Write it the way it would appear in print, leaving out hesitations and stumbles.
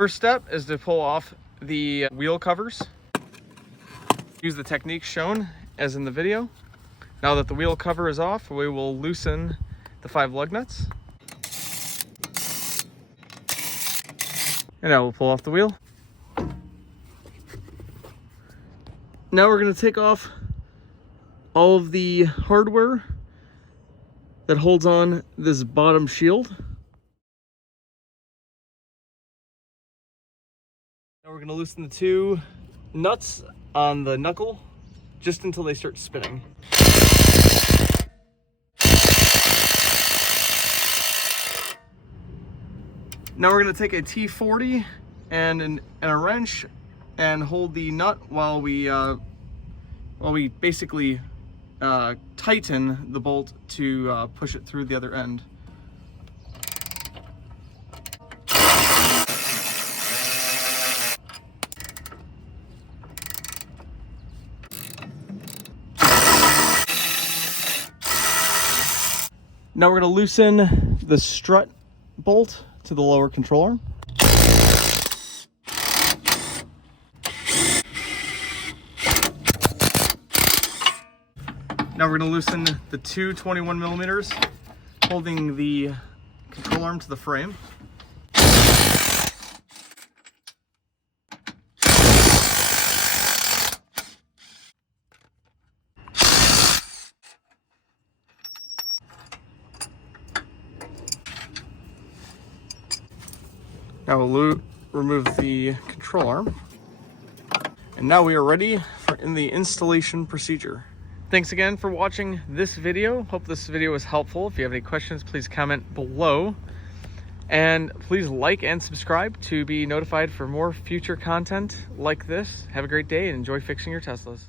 First step is to pull off the wheel covers. Use the technique shown as in the video. Now that the wheel cover is off, we will loosen the 5 lug nuts. And now we'll pull off the wheel. Now we're going to take off all of the hardware that holds on this bottom shield. Now we're going to loosen the 2 nuts on the knuckle just until they start spinning. Now we're going to take a T40 and a wrench and hold the nut while we basically tighten the bolt to push it through the other end. Now we're going to loosen the strut bolt to the lower control arm. Now we're going to loosen the 2 21mm holding the control arm to the frame. Now we'll remove the control arm. And now we are ready in the installation procedure. Thanks again for watching this video. Hope this video was helpful. If you have any questions, please comment below. And please like and subscribe to be notified for more future content like this. Have a great day and enjoy fixing your Teslas.